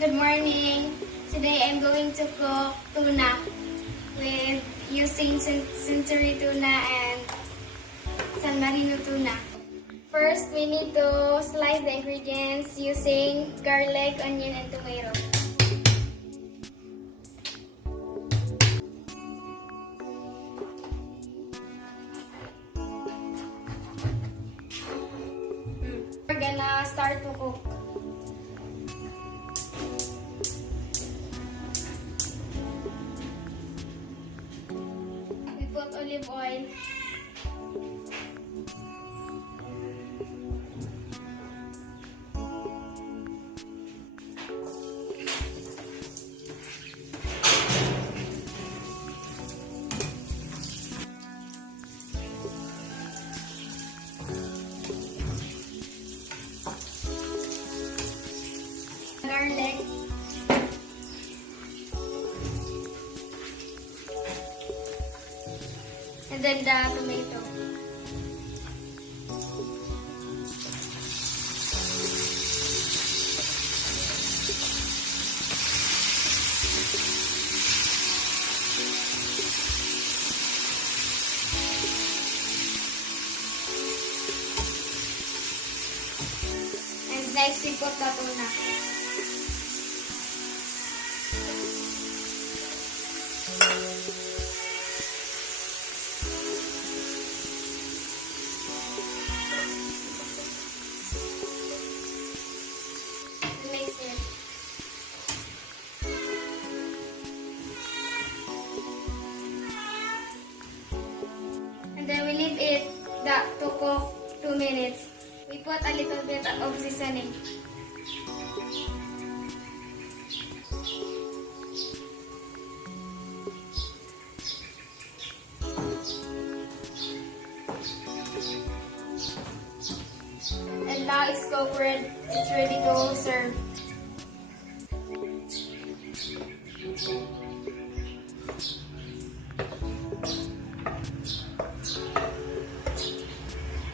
Good morning. Today I'm going to cook tuna with using sensory tuna and San Marino tuna. First, we need to slice the ingredients using garlic, onion, and tomato. We're gonna start to cook. We put olive oil. Garlic. And then the tomato. And next we put the tuna. Mix it. And then we leave it to cook 2 minutes. We put a little bit of seasoning. And now it's covered. It's ready to serve.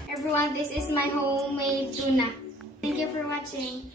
Everyone, this is my homemade tuna. Thank you for watching.